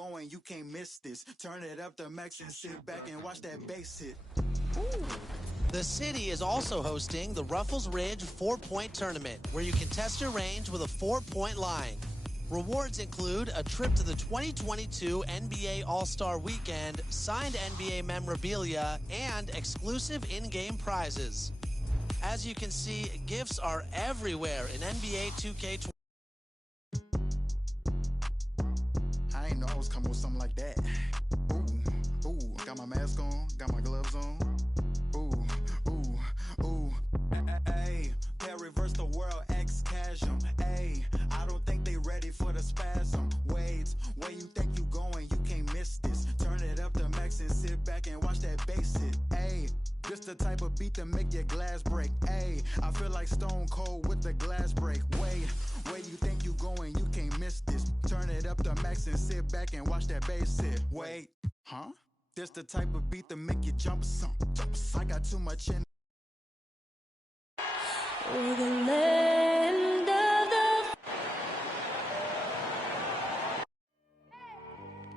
going, you can't miss this. Turn it up to max and sit back and watch that bass hit. The city is also hosting the Ruffles Ridge 4-point tournament, where you can test your range with a 4-point line. Rewards include a trip to the 2022 NBA All-Star Weekend, signed NBA memorabilia, and exclusive in-game prizes. As you can see, gifts are everywhere in NBA2k22. I ain't know I was coming with something like that. Ooh, got my mask on, got my gloves on. Hey, they reverse the world, ex-chasm. Hey, I don't think they ready for the spasm. Wait, where you think you going, you can't miss this. Turn it up to max and sit back and watch that bass hit. Hey, this the type of beat to make your glass break. Hey, I feel like Stone Cold with the glass break. Wait, where you think you going, you can't miss this. Turn it up to max and sit back and watch that bass hit. Wait, huh? This the type of beat to make you jump some. I got too much in. For the land of the...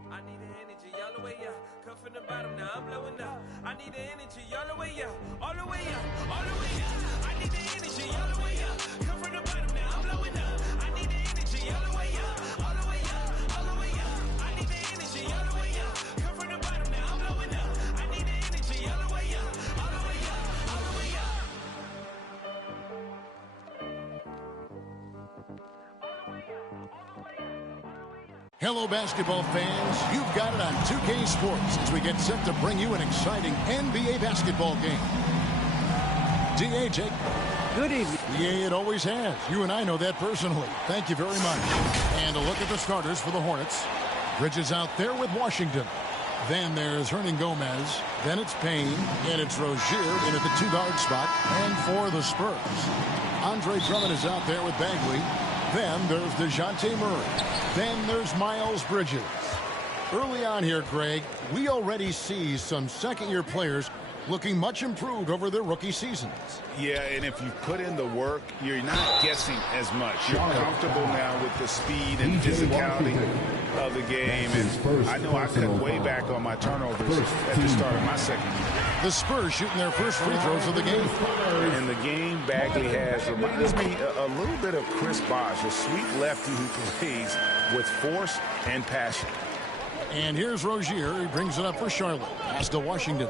I need the energy all the way up. Come from the bottom, now I'm blowing up. I need the energy all the way up. All the way up, all the way up. I need the energy all the way up. Come from the bottom, now I'm blowing up. I need the energy all the way up. All the way up, all the way up. I need the energy all the way up. Come from the bottom, now I'm blowing up. I need the energy all the way up. All the way up, all the way up. Hello, basketball fans. You've got it on 2K Sports as we get set to bring you an exciting NBA basketball game. DA, Jake. Good evening. Yeah, it always has. You and I know that personally. Thank you very much. And a look at the starters for the Hornets. Bridges out there with Washington. Then there's Hernan Gomez. Then it's Payne. And it's Rozier in at the 2-guard spot. And for the Spurs, Andre Drummond is out there with Bagley. Then there's DeJounte Murray. Then there's Miles Bridges. Early on here, Greg, we already see some second-year players looking much improved over their rookie seasons. Yeah, and if you put in the work, you're not guessing as much. You're comfortable now with the speed and physicality of the game. And I know I cut way back on my turnovers at the start of my second year. The Spurs shooting their first free throws of the game. And the game Bagley has reminds me a little bit of Chris Bosh, a sweet lefty who plays with force and passion. And here's Rozier. He brings it up for Charlotte. Pass to Washington.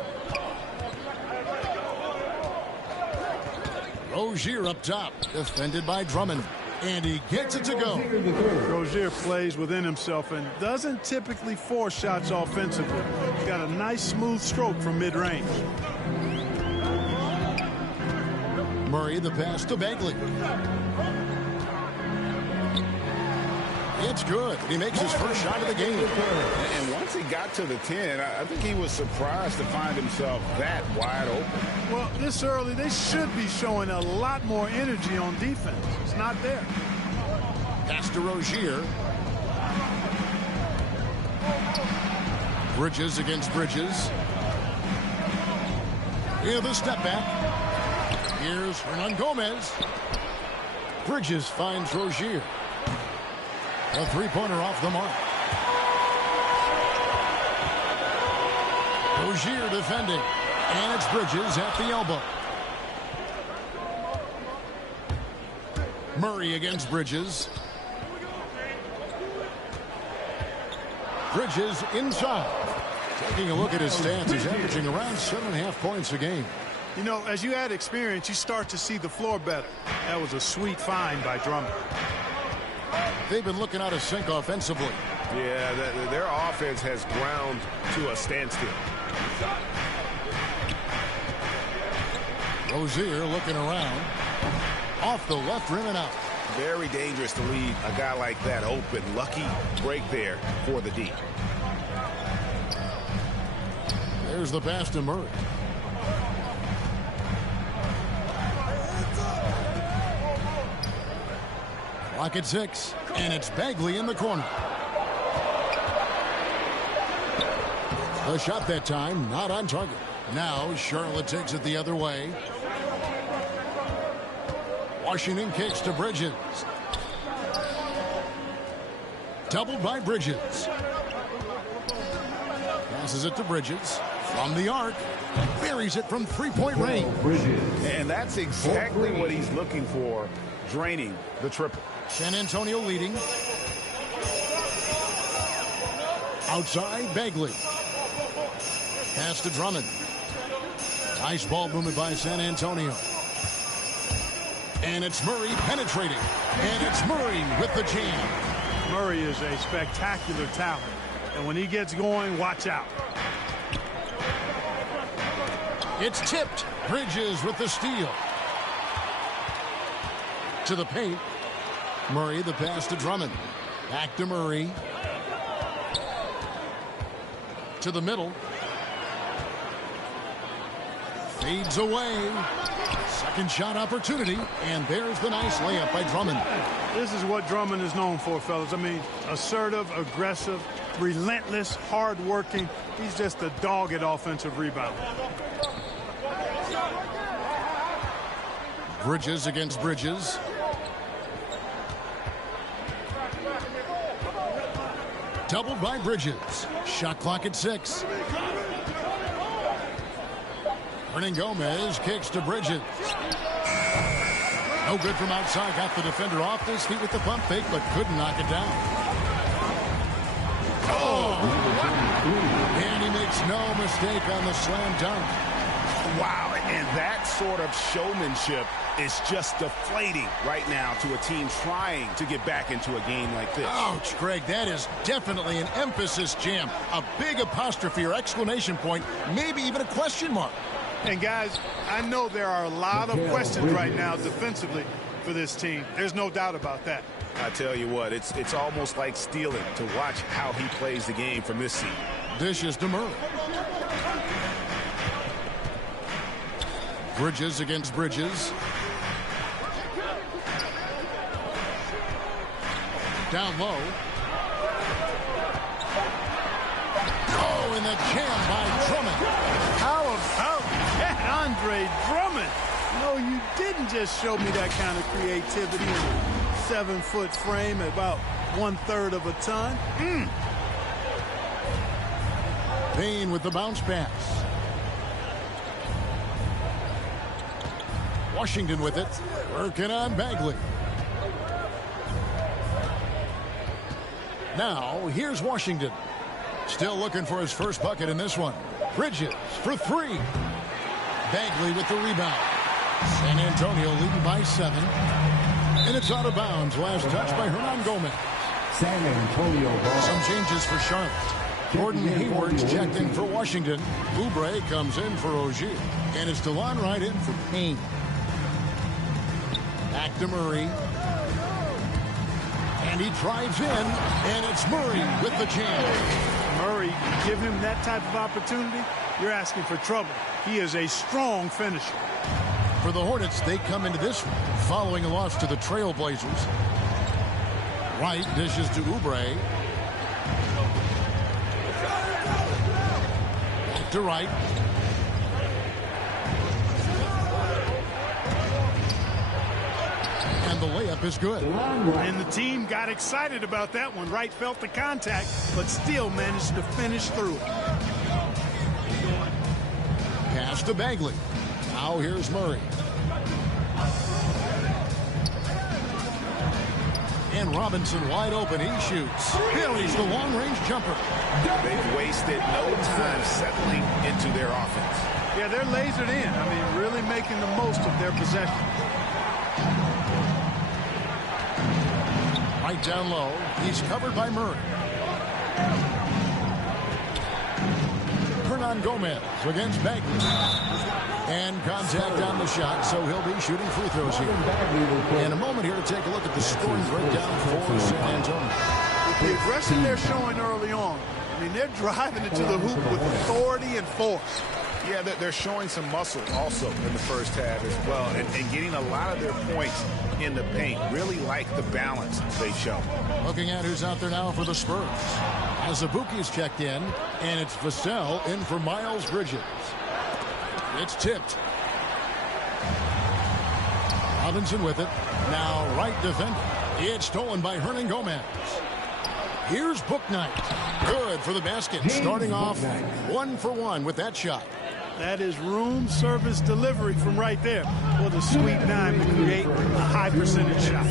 Rozier up top, defended by Drummond. And he gets it to go. Rozier plays within himself and doesn't typically force shots offensively. He's got a nice, smooth stroke from mid-range. Murray, the pass to Bagley. It's good. He makes his first shot of the game. And once he got to the 10, I think he was surprised to find himself that wide open. Well, this early, they should be showing a lot more energy on defense. It's not there. Pass to Rozier. Bridges against Bridges. Here, the step back. Here's Hernan Gomez. Bridges finds Rozier. A three-pointer off the mark. Rozier defending. And it's Bridges at the elbow. Murray against Bridges. Bridges inside. Taking a look at his stats, he's averaging around 7.5 points a game. You know, as you add experience, you start to see the floor better. That was a sweet find by Drummond. They've been looking out of sync offensively. Yeah, their offense has ground to a standstill. Rozier looking around. Off the left rim and out. Very dangerous to leave a guy like that open. Lucky break there for the D. There's the pass to Murray. Clock at 6, and it's Bagley in the corner. A shot that time, not on target. Now Charlotte takes it the other way. Washington kicks to Bridges. Doubled by Bridges. Passes it to Bridges. From the arc. Buries it from three-point range. And that's exactly what he's looking for, draining the triple. San Antonio leading. Outside, Bagley. Pass to Drummond. Nice ball movement by San Antonio. And it's Murray penetrating. And it's Murray with the jam. Murray is a spectacular talent. And when he gets going, watch out. It's tipped. Bridges with the steal. To the paint. Murray, the pass to Drummond. Back to Murray. To the middle. Fades away. Second shot opportunity. And there's the nice layup by Drummond. This is what Drummond is known for, fellas. I mean, assertive, aggressive, relentless, hard-working. He's just a dog at offensive rebound. Bridges against Bridges. Doubled by Bridges. Shot clock at 6. Hernan Gomez kicks to Bridges. No good from outside. Got the defender off his feet with the pump fake, but couldn't knock it down. Oh! And he makes no mistake on the slam dunk. Wow, and that sort of showmanship is just deflating right now to a team trying to get back into a game like this. Ouch, Greg, that is definitely an emphasis jam. A big apostrophe or exclamation point, maybe even a question mark. And guys, I know there are a lot of questions right now defensively for this team. There's no doubt about that. I tell you what, it's almost like stealing to watch how he plays the game from this seat. Dishes to Murray. Bridges against Bridges. Down low. Oh, and the jam by Drummond. How about that, Andre Drummond? No, you didn't just show me that kind of creativity in a 7-foot frame at about 1/3 of a ton. Payne with the bounce pass. Washington with it. Working on Bagley. Now, here's Washington. Still looking for his first bucket in this one. Bridges for 3. Bagley with the rebound. San Antonio leading by 7. And it's out of bounds. Last touch by Hernan Gomez. San Antonio ball. Some changes for Charlotte. Gordon Hayward's checked in for Washington. Oubre comes in for Ogier. And it's DeLon Wright in for Payne. Back to Murray. And he drives in. And it's Murray with the jam. Murray, give him that type of opportunity, you're asking for trouble. He is a strong finisher. For the Hornets, they come into this one following a loss to the Trailblazers. Wright dishes to Oubre. Back to Wright. And the layup is good. And the team got excited about that one. Wright felt the contact, but still managed to finish through it. Pass to Bagley. Now here's Murray. And Robinson wide open. He shoots. Buries the long-range jumper. They've wasted no time settling into their offense. Yeah, they're lasered in. I mean, really making the most of their possession. Right down low. He's covered by Murray. Hernan Gomez against Bagley. And contact on the shot, so he'll be shooting free throws here. In a moment here to take a look at the scoring breakdown for San Antonio. The aggression they're showing early on, I mean, they're driving it to the hoop with authority and force. Yeah, they're showing some muscle also in the first half as well, and getting a lot of their points in the paint. Really like the balance they show. Looking at who's out there now for the Spurs. Azubuike's checked in, and it's Vassell in for Miles Bridges. It's tipped. Robinson with it. Now right defender. It's stolen by Hernan Gomez. Here's Booknight. Good for the basket. Starting off 1 for 1 with that shot. That is room service delivery from right there. What a sweet dime to create a high percentage shot.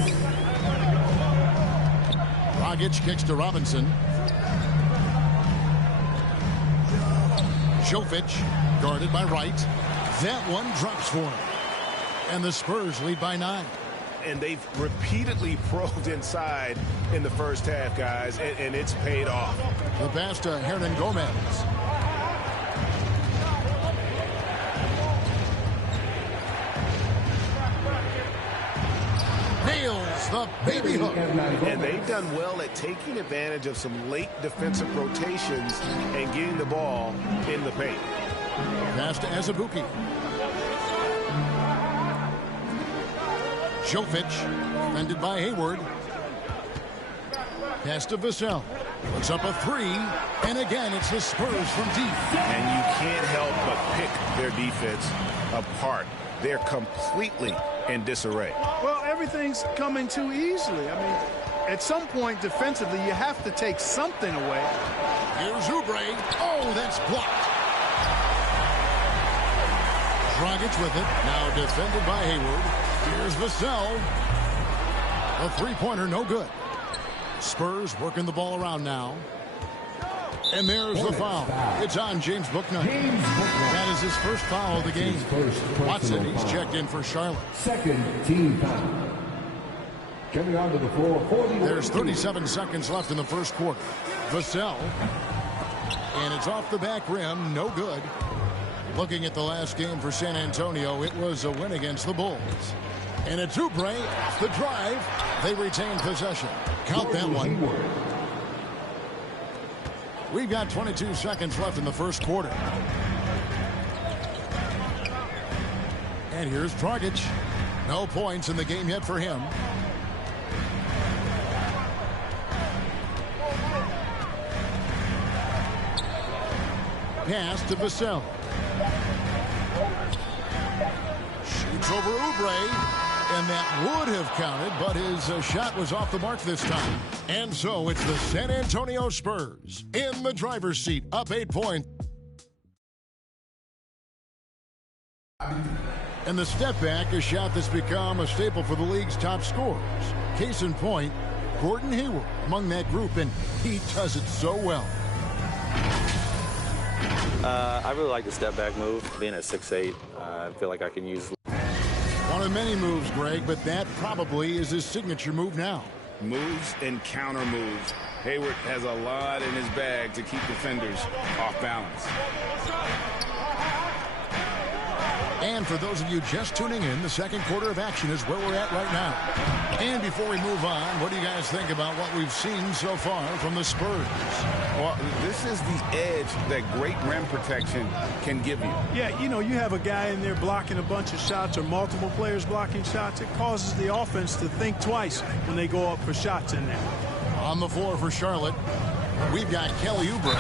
Dragic kicks to Robinson. Jovic guarded by Wright. That one drops for him. And the Spurs lead by 9. And they've repeatedly probed inside in the first half, guys, and it's paid off. The pass to Hernan Gomez. Nails the baby hook. And they've done well at taking advantage of some late defensive rotations and getting the ball in the paint. Pass to Azubuike. Jovic, defended by Hayward. Pass to Vassell. Puts up a 3, and again it's the Spurs from deep. And you can't help but pick their defense apart. They're completely in disarray. Well, everything's coming too easily. I mean, at some point defensively, you have to take something away. Here's Oubre. Oh, that's blocked. Dragic with it. Now defended by Hayward. Here's Vassell. A three-pointer, no good. Spurs working the ball around now. And there's the foul. It's on James Bouknight. That is his first foul of the game. Watson, he's checked in for Charlotte. Second team foul. Coming onto the floor, 40. There's 37 seconds left in the first quarter. Vassell. And it's off the back rim, no good. Looking at the last game for San Antonio, it was a win against the Bulls. And it's Oubre off the drive. They retain possession. Count that one. We've got 22 seconds left in the first quarter. And here's Dragic. No points in the game yet for him. Pass to Vassell. Shoots over Oubre. And that would have counted, but his shot was off the mark this time. And so it's the San Antonio Spurs in the driver's seat, up 8 points. And the step back, a shot that's become a staple for the league's top scorers. Case in point, Gordon Hayward among that group, and he does it so well. I really like the step back move. Being at 6'8", I feel like I can use. One of many moves, Greg, but that probably is his signature move now. Moves and counter moves. Hayward has a lot in his bag to keep defenders off balance. And for those of you just tuning in, the second quarter of action is where we're at right now. And before we move on, what do you guys think about what we've seen so far from the Spurs? Well, this is the edge that great rim protection can give you. Yeah, you know, you have a guy in there blocking a bunch of shots or multiple players blocking shots. It causes the offense to think twice when they go up for shots in there. On the floor for Charlotte, we've got Kelly Oubre.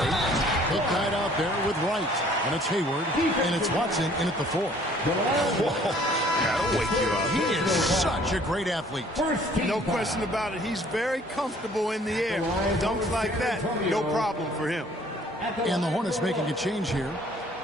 Bouknight out there with Wright. And it's Hayward. And it's Watson in at the 4. That'll wake you up. He is such a great athlete. No question about it. He's very comfortable in the air. Dunks like that, no problem for him. And the Hornets making a change here.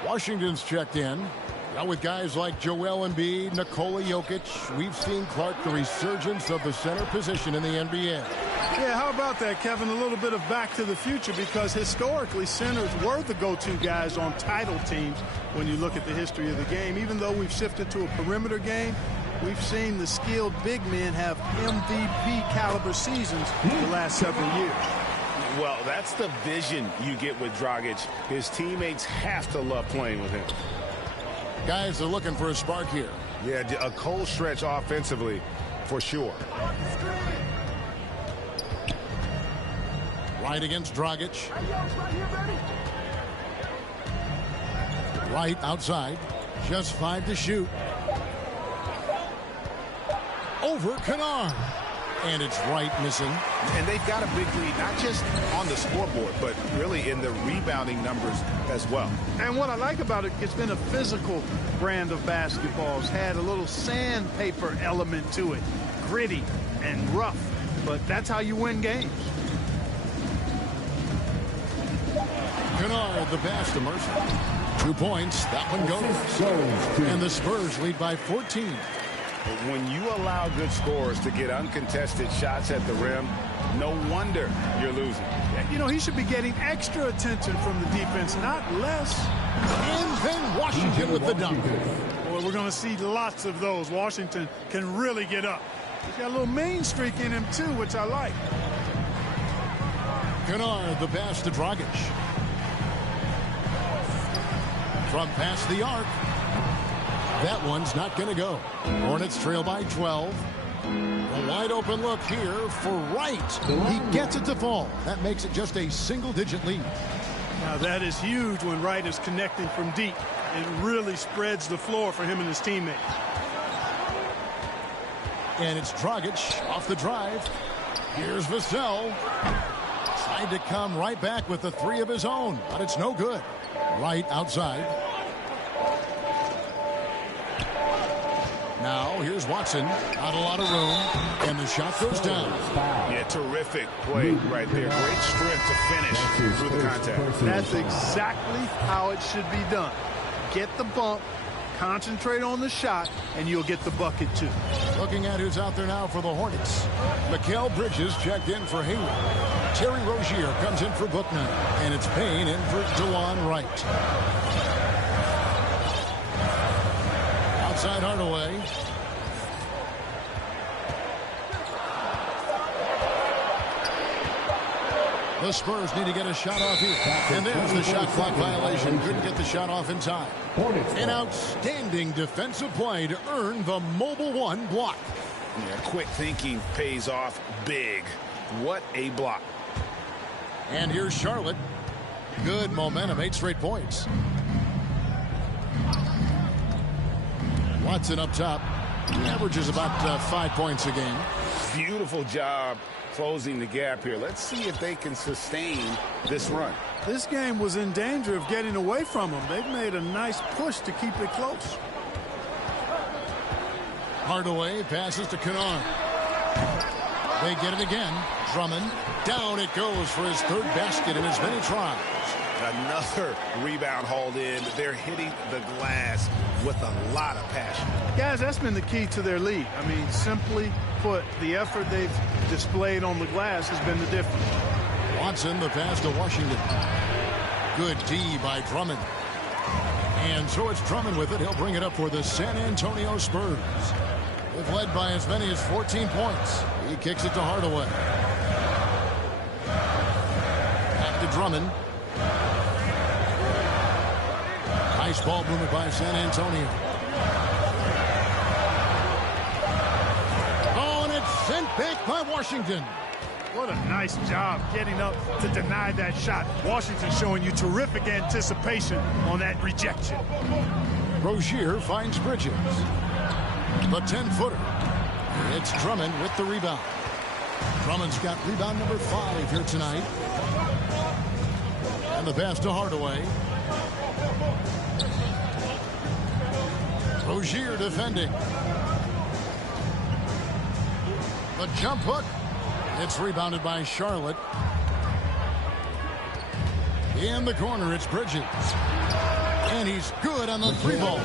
Washington's checked in. Now with guys like Joel Embiid, Nikola Jokic, we've seen, Clark, the resurgence of the center position in the NBA. Yeah, how about that, Kevin? A little bit of back to the future, because historically centers were the go-to guys on title teams when you look at the history of the game. Even though we've shifted to a perimeter game, we've seen the skilled big men have MVP caliber seasons the last several years. Well, that's the vision you get with Dragic. His teammates have to love playing with him. Guys are looking for a spark here. Yeah, a cold stretch offensively for sure. Right against Dragic. Right outside. Just 5 to shoot. Over Kennard. And it's Wright missing. And they've got a big lead, not just on the scoreboard, but really in the rebounding numbers as well. And what I like about it, it's been a physical brand of basketball. It's had a little sandpaper element to it. Gritty and rough. But that's how you win games. of the pass to Mercer. 2 points. That one goes. And the Spurs lead by 14. When you allow good scorers to get uncontested shots at the rim, no wonder you're losing. You know, he should be getting extra attention from the defense, not less. And then Washington with the dunk. Boy, we're going to see lots of those. Washington can really get up. He's got a little main streak in him, too, which I like. Kennard, the pass to Dragic. From past the arc. That one's not going to go. Hornets trail by 12. A wide open look here for Wright. He gets it to fall. That makes it just a single-digit lead. Now that is huge when Wright is connecting from deep. It really spreads the floor for him and his teammates. And it's Dragic off the drive. Here's Vassell. Tried to come right back with the three of his own, but it's no good. Wright outside. Now, here's Watson. Not a lot of room, and the shot goes down. Yeah, terrific play right there. Great strength to finish through the contact. That's exactly how it should be done. Get the bump, concentrate on the shot, and you'll get the bucket, too. Looking at who's out there now for the Hornets. Mikal Bridges checked in for Hayward. Terry Rozier comes in for Bouknight, and it's Payne in for DeJuan Wright. Outside Hardaway. The Spurs need to get a shot off here. And there's the shot clock violation. Couldn't get the shot off in time. An outstanding defensive play to earn the mobile one block. Yeah, quick thinking pays off big. What a block. And here's Charlotte. Good momentum, 8 straight points. Watson up top. He averages about 5 points a game. Beautiful job closing the gap here. Let's see if they can sustain this run. This game was in danger of getting away from them. They've made a nice push to keep it close. Hardaway passes to Kennard. They get it again. Drummond. Down it goes for his third basket in as many tries. Another rebound hauled in. They're hitting the glass with a lot of passion. Guys, that's been the key to their lead. I mean, simply put, the effort they've displayed on the glass has been the difference. Watson, the pass to Washington. Good D by Drummond. And so it's Drummond with it. He'll bring it up for the San Antonio Spurs. They've led by as many as 14 points. He kicks it to Hardaway. Back to Drummond. Nice ball movement by San Antonio. Oh, and it's sent back by Washington. What a nice job getting up to deny that shot. Washington showing you terrific anticipation on that rejection. Rozier finds Bridges. The 10-footer. It's Drummond with the rebound. Drummond's got rebound number 5 here tonight. And the pass to Hardaway. Rozier defending. The jump hook. It's rebounded by Charlotte. In the corner, it's Bridges. And he's good on the 3-ball.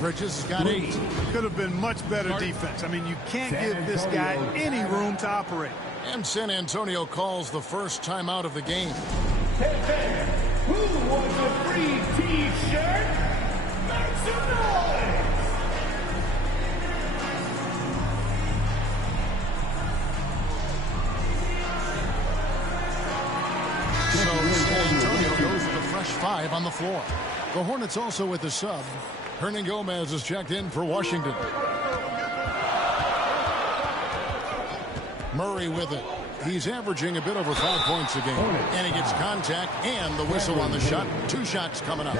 Bridges has got 8. Could have been much better defense. I mean, you can't give this guy any room to operate. And San Antonio calls the first timeout of the game. Who wants a free T-shirt? Make some noise! So San Antonio goes with a fresh 5 on the floor. The Hornets also with the sub. Hernan Gomez is checked in for Washington. Murray with it. He's averaging a bit over 5 points a game. And he gets contact and the whistle on the shot. 2 shots coming up.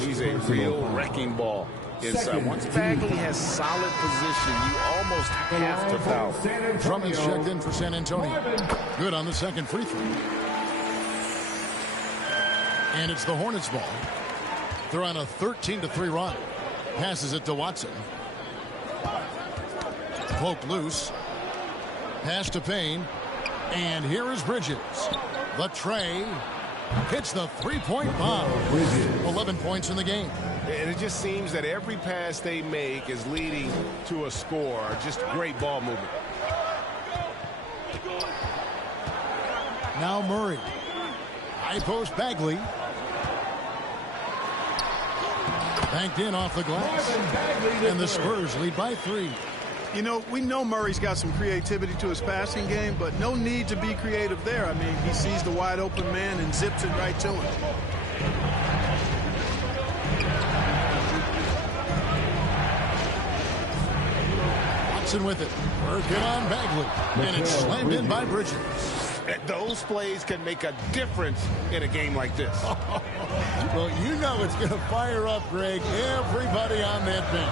He's a real wrecking ball inside. Once Bagley has solid position, you almost have to foul. Drummond's checked in for San Antonio. Good on the second free throw. And it's the Hornets ball. They're on a 13-3 run. Passes it to Watson. Poke loose. Pass to Payne. And here is Bridges. The tray. hits the three-point bomb. 11 points in the game. And it just seems that every pass they make is leading to a score. Just great ball movement. Now Murray. High post Bagley. Banked in off the glass. And the Spurs lead by 3. You know, we know Murray's got some creativity to his passing game, but no need to be creative there. I mean, he sees the wide open man and zips it right to him. Watson with it. Working on Bagley. And it's slammed in by Bridges. Those plays can make a difference in a game like this. Well, you know it's going to fire up, Greg, everybody on that bench.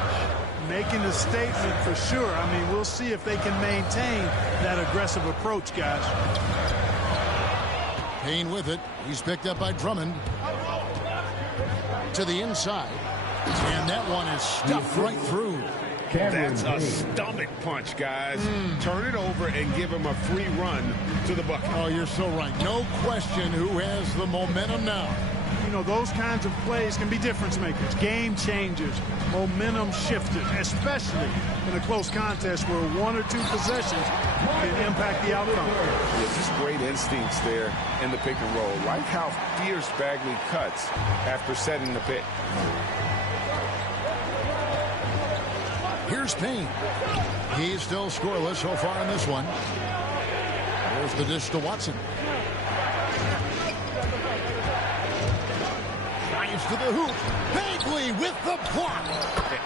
Making a statement for sure. I mean, we'll see if they can maintain that aggressive approach, guys. Payne with it. He's picked up by Drummond. To the inside. And that one is stuffed right through. That's a stomach punch, guys. Turn it over and give him a free run to the bucket. Oh, you're so right. No question who has the momentum now. You know, those kinds of plays can be difference makers, game changers, momentum shifters, especially in a close contest where 1 or 2 possessions can impact the outcome. Yeah, just great instincts there in the pick and roll. Like how fierce Bagley cuts after setting the pick. Here's Payne. He's still scoreless so far in this one. There's the dish to Watson. Drives to the hoop. Bagley with the block.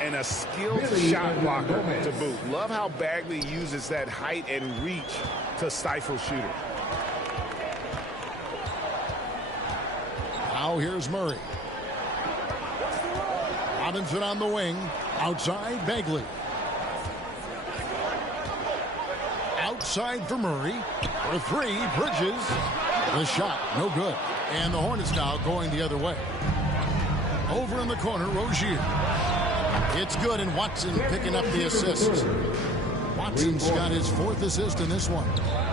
And a skilled shot blocker to boot. Love how Bagley uses that height and reach to stifle shooters. Now here's Murray. Robinson on the wing. Outside, Bagley. Outside for Murray. For 3, Bridges. The shot, no good. And the Hornets now going the other way. Over in the corner, Rozier. It's good, and Watson picking up the assist. Watson's got his 4th assist in this one.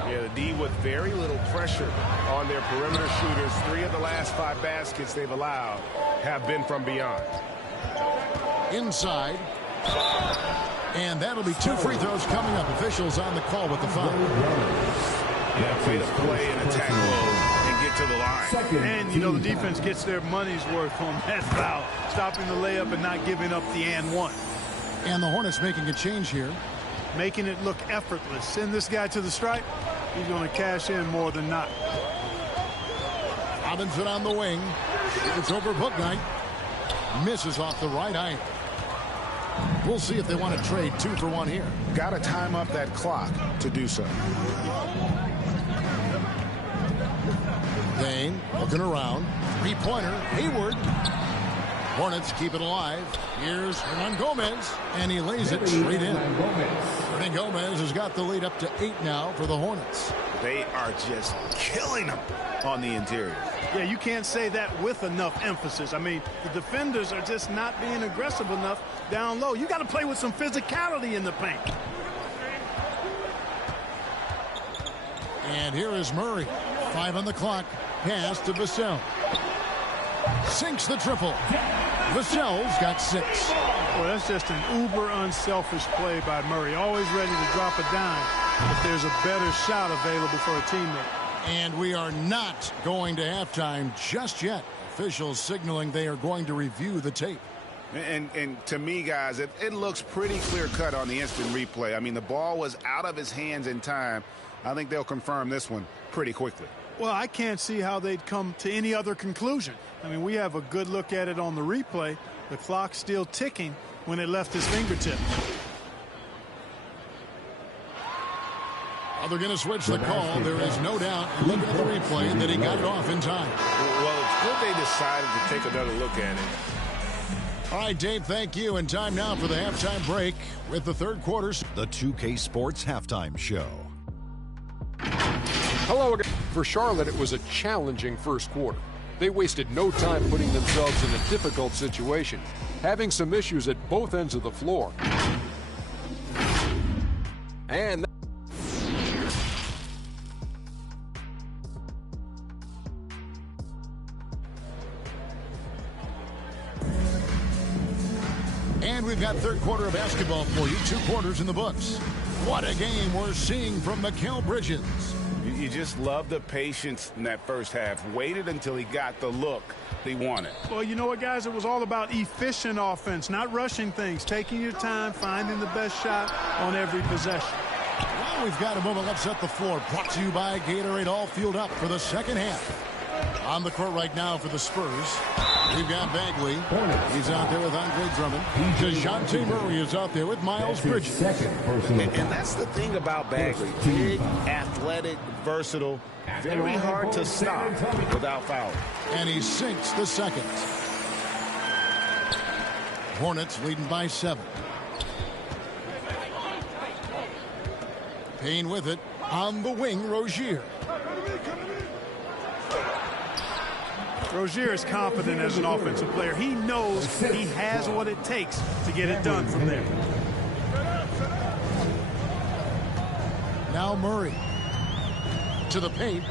Yeah, the D with very little pressure on their perimeter shooters. 3 of the last 5 baskets they've allowed have been from beyond. Inside. And that'll be 2 free throws coming up. Officials on the call with the foul. Yeah, way to play and attack low and get to the line. And, you know, the defense gets their money's worth on that foul. Stopping the layup and not giving up the and one. And the Hornets making a change here. Making it look effortless. Send this guy to the stripe. He's going to cash in more than not. Robinson on the wing. It's over Bouknight. Misses off the right eye. We'll see if they want to trade 2 for 1 here. Got to time up that clock to do so. Payne looking around. 3-pointer. Hayward. Hornets keep it alive. Here's Hernangomez, and he lays it straight in. Hernangomez has got the lead up to 8 now for the Hornets. They are just killing them on the interior. Yeah, you can't say that with enough emphasis. I mean, the defenders are just not being aggressive enough down low. You got to play with some physicality in the paint. And here is Murray. 5 on the clock. Pass to Vassell. Sinks the triple. Vassell's got 6. Well, that's just an uber unselfish play by Murray. Always ready to drop a dime if there's a better shot available for a teammate. And we are not going to halftime just yet. Officials signaling they are going to review the tape. And to me, guys, it looks pretty clear-cut on the instant replay. I mean, the ball was out of his hands in time. I think they'll confirm this one pretty quickly. Well, I can't see how they'd come to any other conclusion. I mean, we have a good look at it on the replay. The clock's still ticking when it left his fingertips. They're going to switch the call. There is no doubt, looking at the replay, that he got it off in time. Well, it's good they decided to take another look at it. All right, Dave, thank you. And time now for the halftime break with the third quarter. The 2K Sports Halftime Show. Hello again. For Charlotte, it was a challenging first quarter. They wasted no time putting themselves in a difficult situation, having some issues at both ends of the floor. And And we've got third quarter of basketball for you. 2 quarters in the books. What a game we're seeing from Mikal Bridges. You just love the patience in that first half. Waited until he got the look he wanted. Well, you know what, guys? It was all about efficient offense, not rushing things, taking your time, finding the best shot on every possession. Well, we've got a moment. Let's set the floor. Brought to you by Gatorade, all fueled up for the second half. On the court right now for the Spurs, we've got Bagley. He's out there with Andre Drummond. DeJounte Murray is out there with Miles Bridges. And that's the thing about Bagley. Big, athletic, versatile, very hard to stop without fouling. And he sinks the second. Hornets leading by 7. Payne with it. On the wing, Rozier. Rozier is confident as an offensive player. He knows he has what it takes to get it done from there. Now Murray to the paint.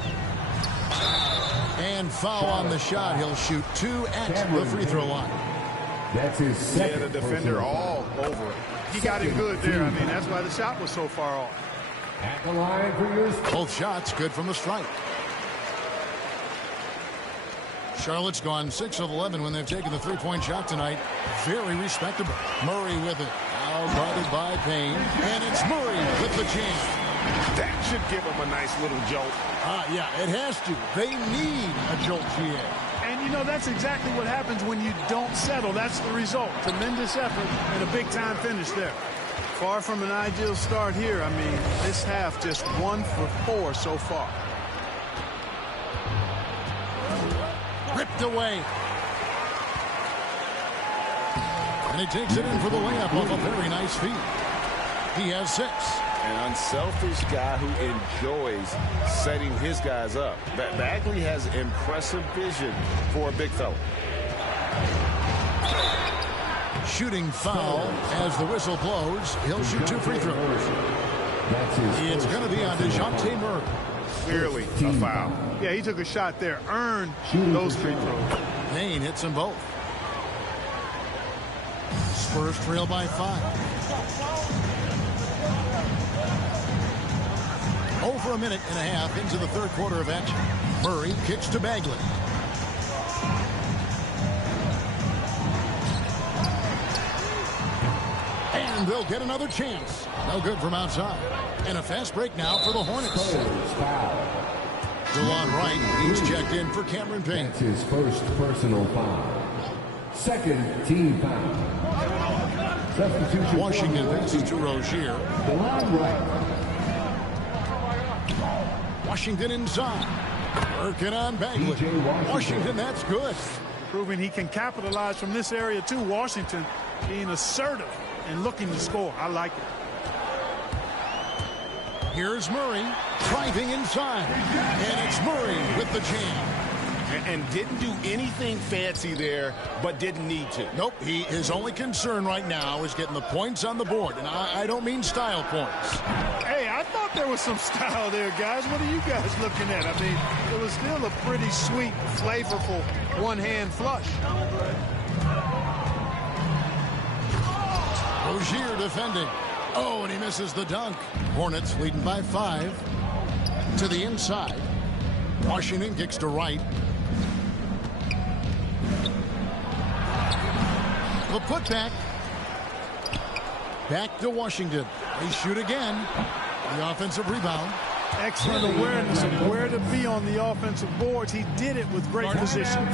And foul on the shot. He'll shoot 2 at the free throw line. That's his second. Yeah, the defender all over it. He got it good there. I mean, that's why the shot was so far off. At the line for yours. Both shots good from the stripe. Charlotte's gone 6 of 11 when they've taken the 3-point shot tonight. Very respectable. Murray with it. Now guarded by Payne. And it's Murray with the jam. That should give him a nice little jolt. Yeah, it has to. They need a jolt here. And, you know, that's exactly what happens when you don't settle. That's the result. Tremendous effort and a big-time finish there. Far from an ideal start here. I mean, this half just 1 for 4 so far. Ripped away. And he takes it in for the layup off a very nice feed. He has 6. An unselfish guy who enjoys setting his guys up. Bagley has impressive vision for a big fella. Shooting foul as the whistle blows. He'll shoot 2 free throws. It's going to be on DeJounte Murray. Clearly a foul. Yeah, he took a shot there. Earned those free throws. Payne hits them both. Spurs trail by 5. Over a minute and a half into the third quarter of action. Murray kicks to Bagley. And they'll get another chance. No good from outside. And a fast break now for the Hornets. DeLon Wright, he's checked in for Cameron Payne. That's his first personal foul. Second team foul. Substitution. Washington passes to Rozier. DeLon Wright. Washington inside. Working on Bagley. Washington, that's good. Proving he can capitalize from this area too. Washington being assertive and looking to score. I like it. Here's Murray driving inside. And it's Murray with the jam. And didn't do anything fancy there, but didn't need to. Nope. His only concern right now is getting the points on the board. And I don't mean style points. Hey, I thought there was some style there, guys. What are you guys looking at? I mean, it was still a pretty sweet, flavorful one-hand flush. Rozier defending. Oh, and he misses the dunk. Hornets leading by 5. To the inside. Washington kicks to Wright. The putback. Back to Washington. They shoot again. The offensive rebound. Excellent awareness of where to be on the offensive boards. He did it with great position.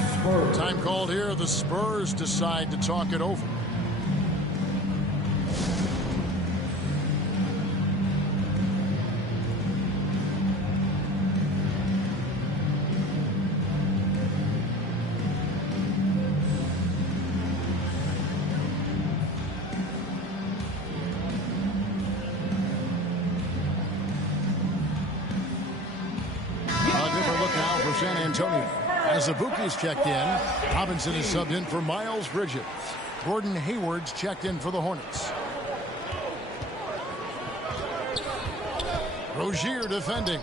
Time called here. The Spurs decide to talk it over. San Antonio. As Abuki's checked in, Robinson is subbed in for Miles Bridges. Gordon Hayward's checked in for the Hornets. Rozier defending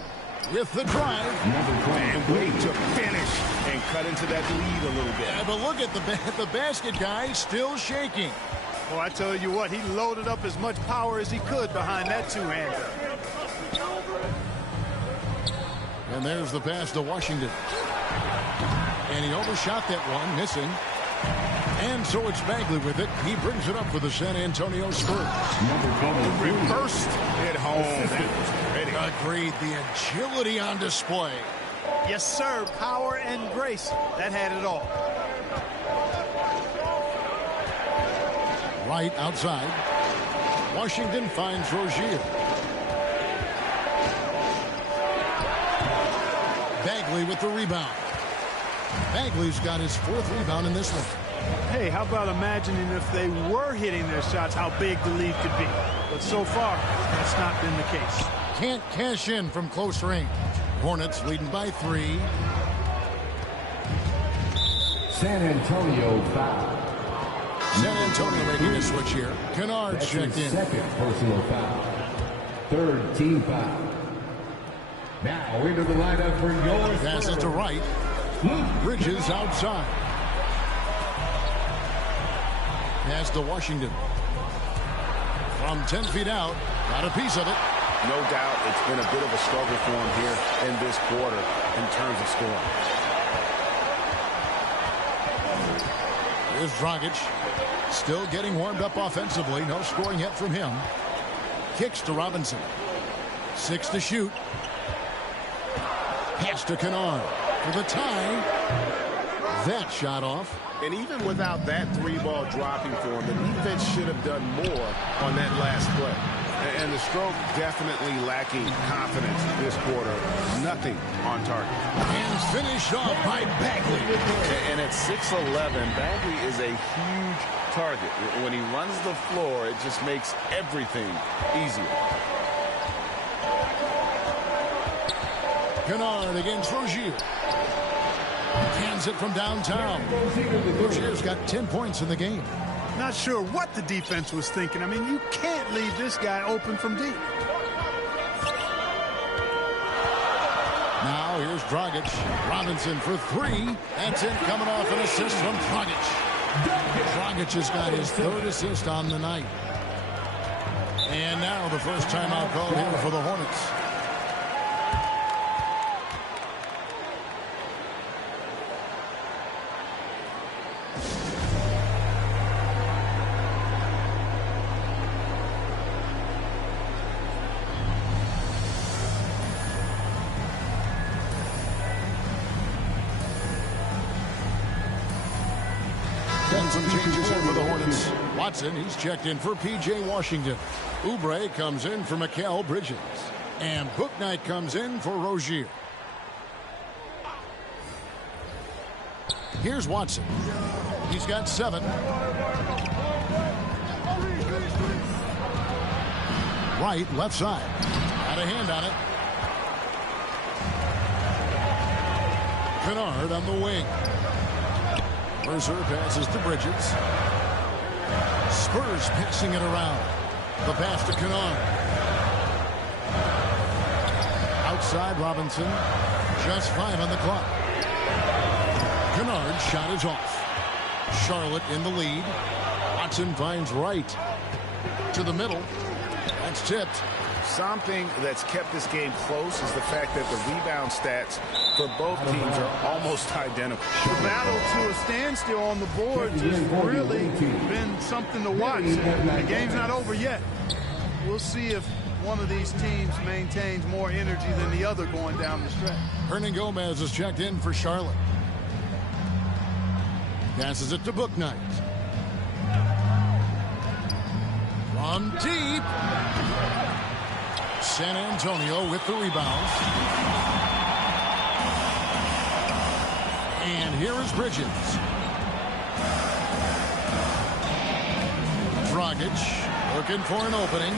with the drive. And wait to finish and cut into that lead a little bit. Yeah, but look at the basket guy still shaking. Well, I tell you what, he loaded up as much power as he could behind that two-hander. And there's the pass to Washington. And he overshot that one, missing. And so it's Bagley with it. He brings it up for the San Antonio Spurs. Reversed it home. That was pretty. Agreed. The agility on display. Yes, sir. Power and grace. That had it all. Right outside. Washington finds Rozier. Bagley with the rebound. Bagley's got his 4th rebound in this one. Hey, how about imagining if they were hitting their shots, how big the lead could be. But so far, that's not been the case. Can't cash in from close range. Hornets leading by 3. San Antonio foul. San Antonio making a switch here. Kennard checked in. 2nd personal foul. 3rd team foul. Now into the lineup for your pass it to Wright. Bridges outside. Pass to Washington. From 10 feet out. Got a piece of it. No doubt it's been a bit of a struggle for him here in this quarter in terms of scoring. Here's Dragic. Still getting warmed up offensively. No scoring yet from him. Kicks to Robinson. 6 to shoot. Pass to Kennard for the tie. That shot off. And even without that 3-ball dropping for him, the defense should have done more on that last play. And the stroke definitely lacking confidence this quarter. Nothing on target. And finished off by Bagley. And at 6'11", Bagley is a huge target. When he runs the floor, it just makes everything easier. Kennard against Rozier. Hands it from downtown. Rozier's got 10 points in the game. Not sure what the defense was thinking. I mean, you can't leave this guy open from deep. Now here's Dragic. Robinson for 3. That's it, coming off an assist from Dragic. Dragic has got his 3rd assist on the night. And now the first timeout called here for the Hornets. Some changes in for the Hornets. Watson, he's checked in for P.J. Washington. Oubre comes in for Mikal Bridges. And Bouknight comes in for Rozier. Here's Watson. He's got 7. Right, left side. Got a hand on it. Kennard on the wing. Mercer passes to Bridges. Spurs passing it around. The pass to Kennard. Outside Robinson. Just 5 on the clock. Kennard's shot is off. Charlotte in the lead. Watson finds Wright. To the middle. That's tipped. Something that's kept this game close is the fact that the rebound stats for both teams are almost identical. The battle to a standstill on the board has really been something to watch. The game's not over yet. We'll see if one of these teams maintains more energy than the other going down the stretch. Gomez is checked in for Charlotte. Passes it to Bouknight. From deep. San Antonio with the rebound. And here is Bridges. Dragic looking for an opening.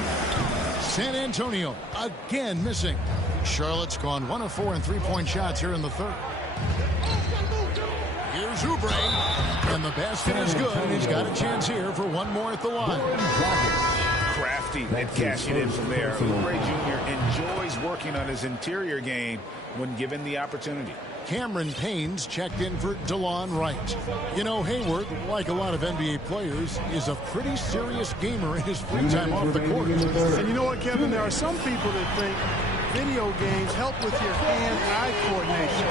San Antonio again missing. Charlotte's gone 1 of 4 in 3-point shots here in the 3rd. Here's Oubre. And the basket is good, and he's got a chance here for one more at the line. Crafty and cashing in from there. Oubre Jr. enjoys working on his interior game when given the opportunity. Cameron Payne's checked in for DeLon Wright. You know, Hayward, like a lot of NBA players, is a pretty serious gamer in his free time off the court. And you know what, Kevin? There are some people that think video games help with your hand-eye coordination.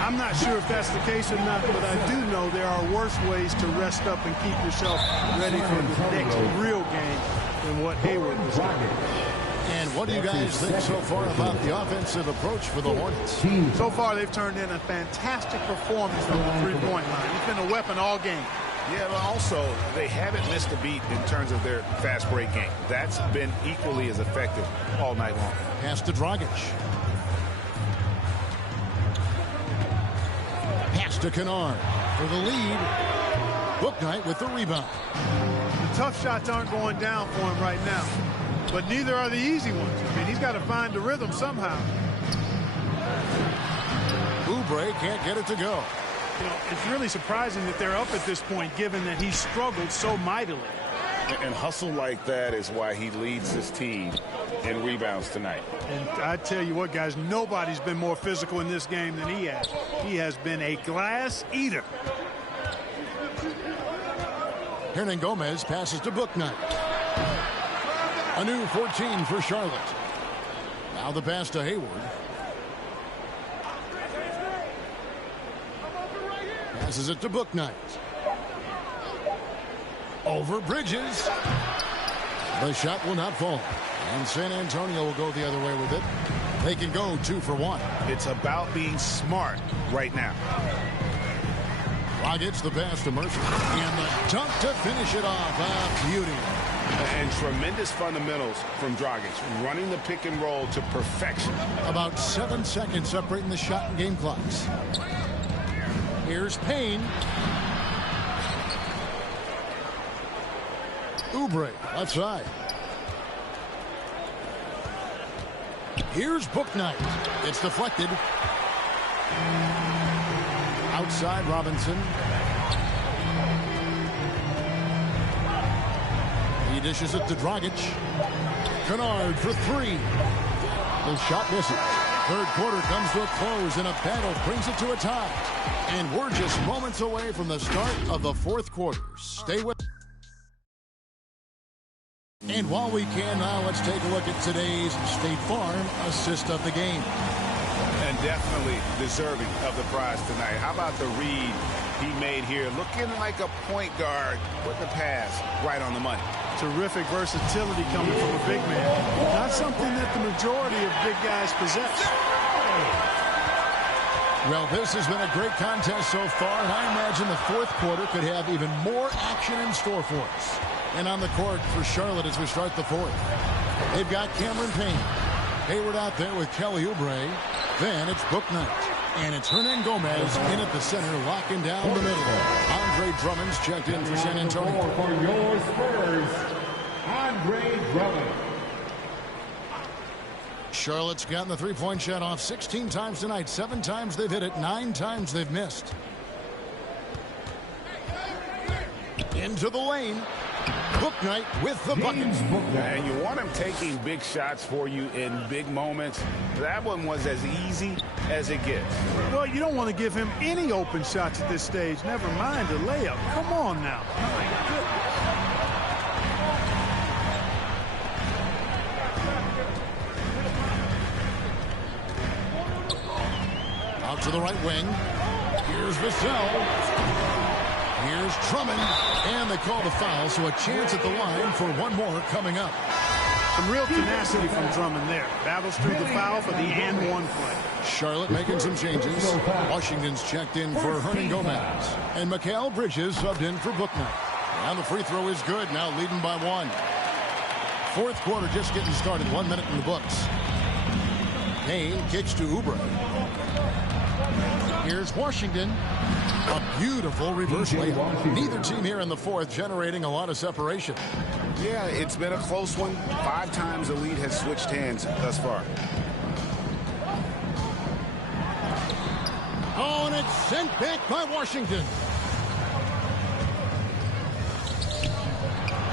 I'm not sure if that's the case or not, but I do know there are worse ways to rest up and keep yourself ready for the next real game than what Hayward was doing. And what do you guys think so far about the offensive approach for the Hornets? So far, they've turned in a fantastic performance from the three-point line. It's been a weapon all game. Yeah, but also, they haven't missed a beat in terms of their fast break game. That's been equally as effective all night long. Pass to Dragic. Pass to Kennard for the lead. Bouknight with the rebound. The tough shots aren't going down for him right now, but neither are the easy ones. I mean, he's got to find the rhythm somehow. Oubre can't get it to go. You know, it's really surprising that they're up at this point, given that he struggled so mightily. And hustle like that is why he leads his team in rebounds tonight. And I tell you what, guys, nobody's been more physical in this game than he has. He has been a glass eater. Hernangomez passes to Bouknight. A new 14 for Charlotte. Now the pass to Hayward. Passes it to Bouknight. Over Bridges. The shot will not fall. And San Antonio will go the other way with it. They can go 2 for 1. It's about being smart right now. Dragic the pass to Murphy. And the dunk to finish it off. Ah, beauty. And tremendous fundamentals from Dragic. Running the pick and roll to perfection. About 7 seconds separating the shot and game clocks. Here's Payne. Oubre outside. Here's Bouknight. It's deflected. Outside Robinson. He dishes it to Dragic. Kennard for 3. The shot misses. Third quarter comes to a close and a battle brings it to a tie. And we're just moments away from the start of the fourth quarter. Stay with. And while we can now, let's take a look at today's State Farm assist of the game. And definitely deserving of the prize tonight. How about the read he made here? Looking like a point guard with the pass right on the money. Terrific versatility coming from a big man. Not something that the majority of big guys possess. Well, this has been a great contest so far, and I imagine the fourth quarter could have even more action in store for us. And on the court for Charlotte as we start the fourth. They've got Cameron Payne. Hayward out there with Kelly Oubre. Then it's Bouknight. And it's Hernangomez in at the center, locking down the middle. Andre Drummond's checked in for San Antonio. For your Spurs, Andre Drummond. Charlotte's gotten the three-point shot off 16 times tonight. 7 times they've hit it. 9 times they've missed. Into the lane. Bouknight with the bucket. And you want him taking big shots for you in big moments. That one was as easy as it gets. Well, you don't want to give him any open shots at this stage. Never mind a layup. Come on now. Out to the right wing. Here's Vassell. Here's Drummond, and they call the foul, so a chance at the line for one more coming up. Some real tenacity from Drummond there. Battles through the foul for the and one play. Charlotte making some changes. Washington's checked in for Hernangomez. And Mikal Bridges subbed in for Bouknight. And the free throw is good, now leading by 1. Fourth quarter just getting started, 1 minute in the books. Payne kicks to Oubre. Here's Washington. A beautiful reverse layup. Neither team here in the fourth generating a lot of separation. Yeah, it's been a close one. 5 times the lead has switched hands thus far. Oh, and it's sent back by Washington.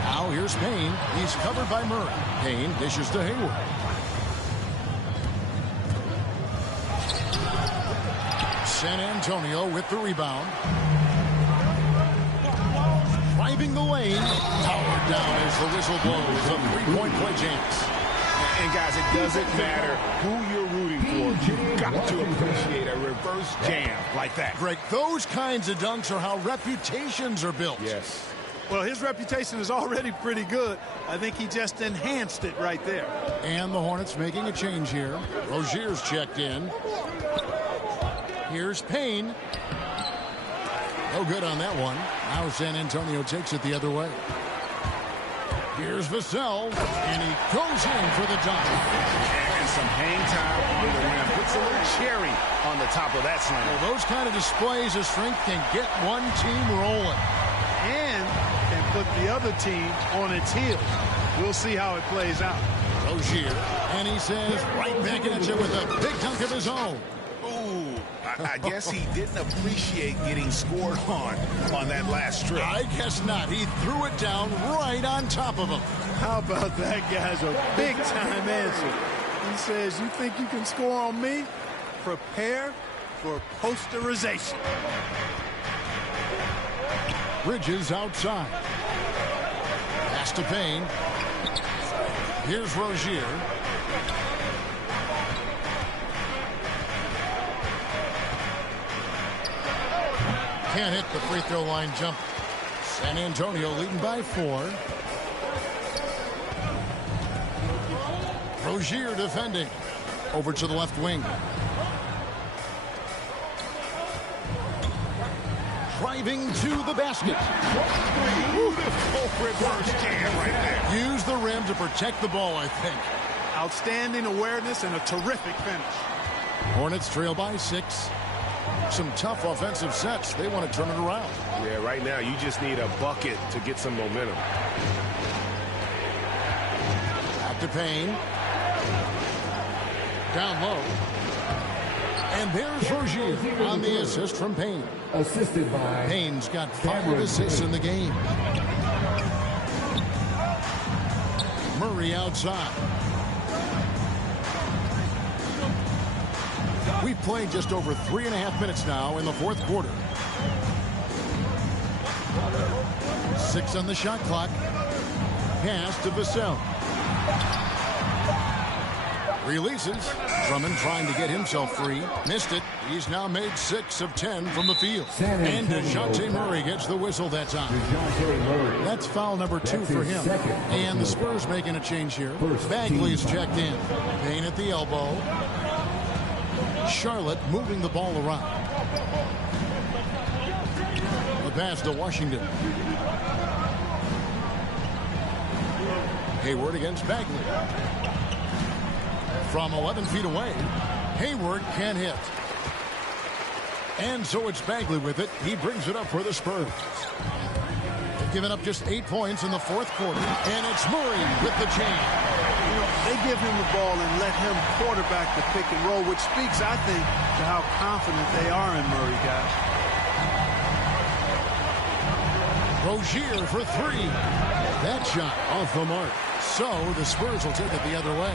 Now here's Payne. He's covered by Murray. Payne dishes to Hayward. San Antonio with the rebound. Driving the lane. Powered down as the whistle blows. A three-point play chance. And guys, it doesn't matter who you're rooting for. You've got to appreciate a reverse jam like that. Greg, those kinds of dunks are how reputations are built. Yes. Well, his reputation is already pretty good. I think he just enhanced it right there. And the Hornets making a change here. Rozier's checked in. Here's Payne. No good on that one. Now San Antonio takes it the other way. Here's Vassell, and he goes in for the dunk. And some hang time on the rim. Puts a little cherry on the top of that slam. Well, those kind of displays of strength can get one team rolling. And can put the other team on its heels. We'll see how it plays out. Rozier, and he says right back at you with a big dunk of his own. Ooh, I guess he didn't appreciate getting scored on that last trip. I guess not. He threw it down right on top of him. How about that, guys? A big-time answer. He says, you think you can score on me? Prepare for posterization. Bridges outside. Pass to Payne. Here's Rozier. Can't hit the free throw line jump. San Antonio leading by 4. Rozier defending. Over to the left wing. Driving to the basket. Beautiful reverse jam right there. Use the rim to protect the ball, I think. Outstanding awareness and a terrific finish. Hornets trail by 6. Some tough offensive sets. They want to turn it around. Yeah, right now you just need a bucket to get some momentum. Back to Payne. Down low. And there's Rozier on the assist from Payne. Assisted by Payne's got 5 assists in the game. Murray outside. We've played just over 3.5 minutes now in the fourth quarter. 6 on the shot clock. Pass to Vassell. Releases. Drummond trying to get himself free. Missed it. He's now made 6 of 10 from the field. And DeJounte Murray gets the whistle that time. That's foul number 2 for him. And the Spurs making a change here. Bagley's checked in. Payne at the elbow. Charlotte moving the ball around. The pass to Washington. Hayward against Bagley. From 11 feet away, Hayward can't hit. And so it's Bagley with it. He brings it up for the Spurs. They've given up just 8 points in the fourth quarter. And it's Murray with the chain. You know, they give him the ball and let him quarterback the pick and roll, which speaks, I think, to how confident they are in Murray, guys. Rozier for 3. That shot off the mark. So the Spurs will take it the other way.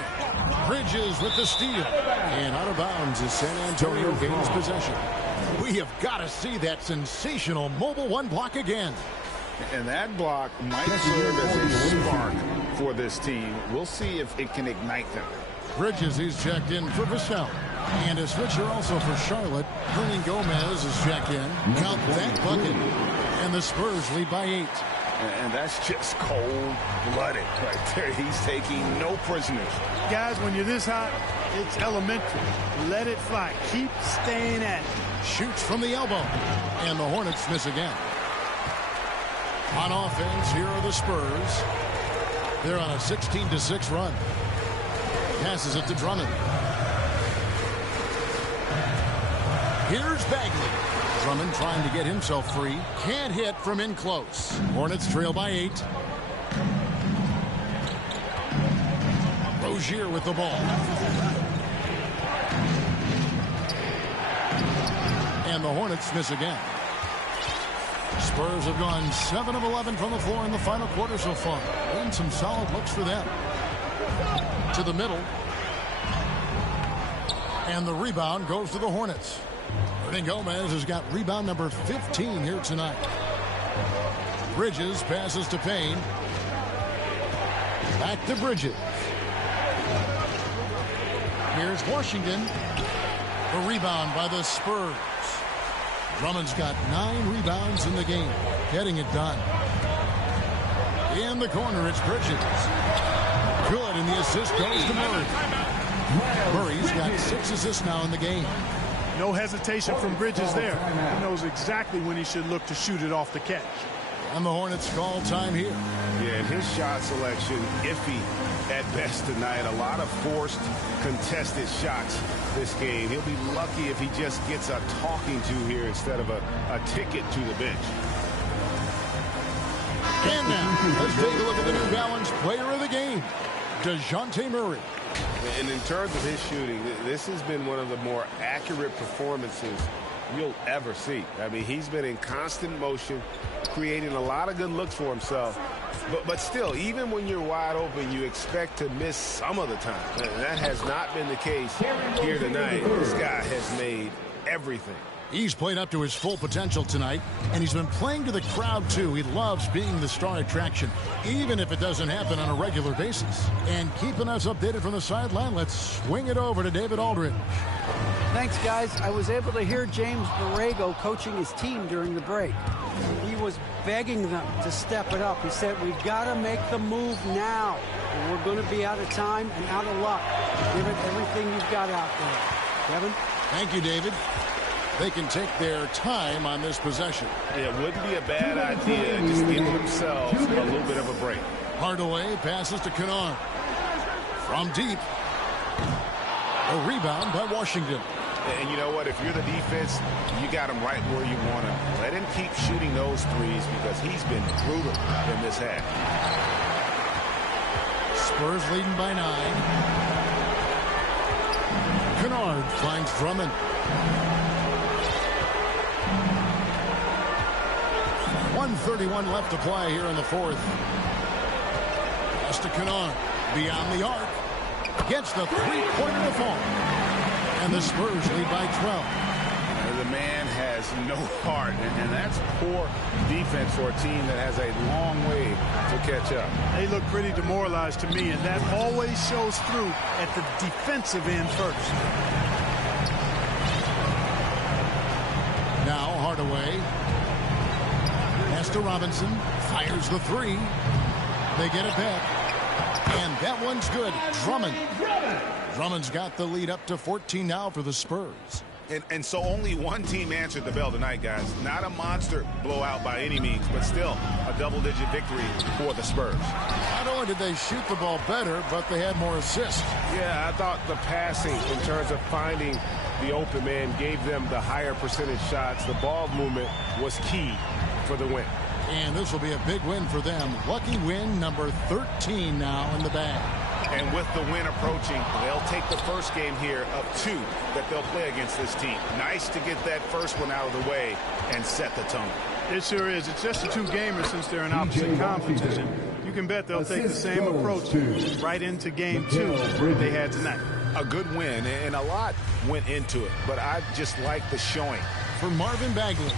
Bridges with the steal. And out of bounds as San Antonio gains possession. We have got to see that sensational mobile 1 block again. And that block might serve as a spark for this team. We'll see if it can ignite them. Bridges, he's checked in for Vassell. And a switcher also for Charlotte. Hernan Gomez is checked in. Count that bucket. And the Spurs lead by 8. And that's just cold-blooded right there. He's taking no prisoners. Guys, when you're this hot, it's elementary. Let it fly. Keep staying at it. Shoots from the elbow. And the Hornets miss again. On offense, here are the Spurs. They're on a 16-6 run. Passes it to Drummond. Here's Bagley. Drummond trying to get himself free. Can't hit from in close. Hornets trail by 8. Rozier with the ball. And the Hornets miss again. Spurs have gone 7 of 11 from the floor in the final quarter so far. And some solid looks for them. To the middle. And the rebound goes to the Hornets. Hernan Gomez has got rebound number 15 here tonight. Bridges passes to Payne. Back to Bridges. Here's Washington. The rebound by the Spurs. Drummond's got 9 rebounds in the game, getting it done. In the corner, it's Bridges. Good, and the assist goes to Murray. Murray's got 6 assists now in the game. No hesitation from Bridges there. He knows exactly when he should look to shoot it off the catch. And the Hornets call time here. Yeah, and his shot selection, iffy at best tonight. A lot of forced, contested shots this game. He'll be lucky if he just gets a talking to here instead of a ticket to the bench. And now, let's take a look at the New Balance player of the game, DeJounte Murray. And in terms of his shooting, this has been one of the more accurate performances you'll ever see. I mean, he's been in constant motion, creating a lot of good looks for himself. But still, even when you're wide open, you expect to miss some of the time. And that has not been the case here tonight. This guy has made everything. He's played up to his full potential tonight, and he's been playing to the crowd, too. He loves being the star attraction, even if it doesn't happen on a regular basis. And keeping us updated from the sideline, let's swing it over to David Aldridge. Thanks, guys. I was able to hear James Borrego coaching his team during the break. He was begging them to step it up. He said, we've got to make the move now. Or we're going to be out of time and out of luck. Give it everything you've got out there. Kevin? Thank you, David. They can take their time on this possession. It wouldn't be a bad idea just giving themselves a little bit of a break. Hardaway passes to Kennard. From deep. A rebound by Washington. And you know what? If you're the defense, you got him right where you want him. Let him keep shooting those threes because he's been brutal in this half. Spurs leading by 9. Kennard finds Drummond. 1:31 left to play here in the fourth. Pass to Kennard. Beyond the arc. Gets the three-pointer to fall. And the Spurs lead by 12. The man has no heart, and that's poor defense for a team that has a long way to catch up. They look pretty demoralized to me, and that always shows through at the defensive end first. Now Hardaway. Pass to Robinson. Fires the three. They get it back. And that one's good. Drummond. Drummond's got the lead up to 14 now for the Spurs. And so only one team answered the bell tonight, guys. Not a monster blowout by any means, but still a double-digit victory for the Spurs. Not only did they shoot the ball better, but they had more assists. Yeah, I thought the passing in terms of finding the open man gave them the higher percentage shots. The ball movement was key for the win. And this will be a big win for them. Lucky win number 13 now in the bag. And with the win approaching, they'll take the first game here of 2 that they'll play against this team. Nice to get that first one out of the way and set the tone. It sure is. It's just a 2-gamer since they're in opposite conferences. And you can bet they'll take the same approach right into game 2 they had tonight. A good win, and a lot went into it. But I just like the showing. For Marvin Bagley.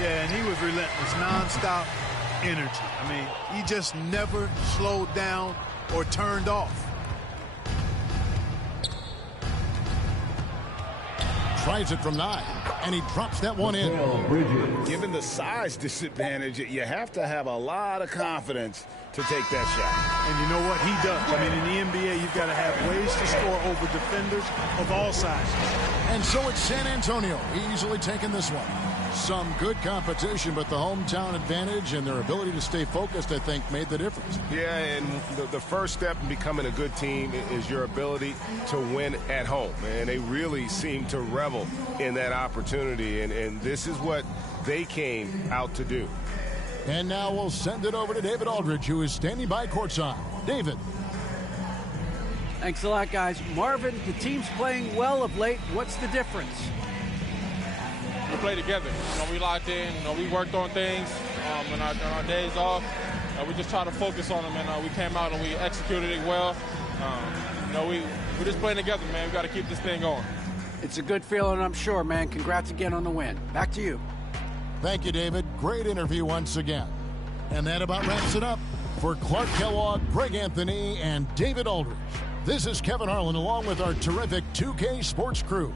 Yeah, and he was relentless, nonstop energy. I mean, he just never slowed down or turned off. Tries it from 9, and he drops that one in. Given the size disadvantage, you have to have a lot of confidence to take that shot. And you know what? He does. I mean, in the NBA, you've got to have ways to score over defenders of all sizes. And so it's San Antonio easily taking this one. Some good competition, but the hometown advantage and their ability to stay focused, I think, made the difference. Yeah, and the first step in becoming a good team is your ability to win at home. And they really seem to revel in that opportunity, and this is what they came out to do. And now we'll send it over to David Aldridge, who is standing by courtside. David. Thanks a lot, guys. Marvin, the team's playing well of late. What's the difference? We play together. We locked in. We worked on things on our days off. We just try to focus on them, and we came out and we executed it well. We're just playing together, man. We got to keep this thing going. It's a good feeling, I'm sure, man. Congrats again on the win. Back to you. Thank you, David. Great interview once again. And that about wraps it up. For Clark Kellogg, Greg Anthony, and David Aldridge, this is Kevin Harlan along with our terrific 2K Sports crew.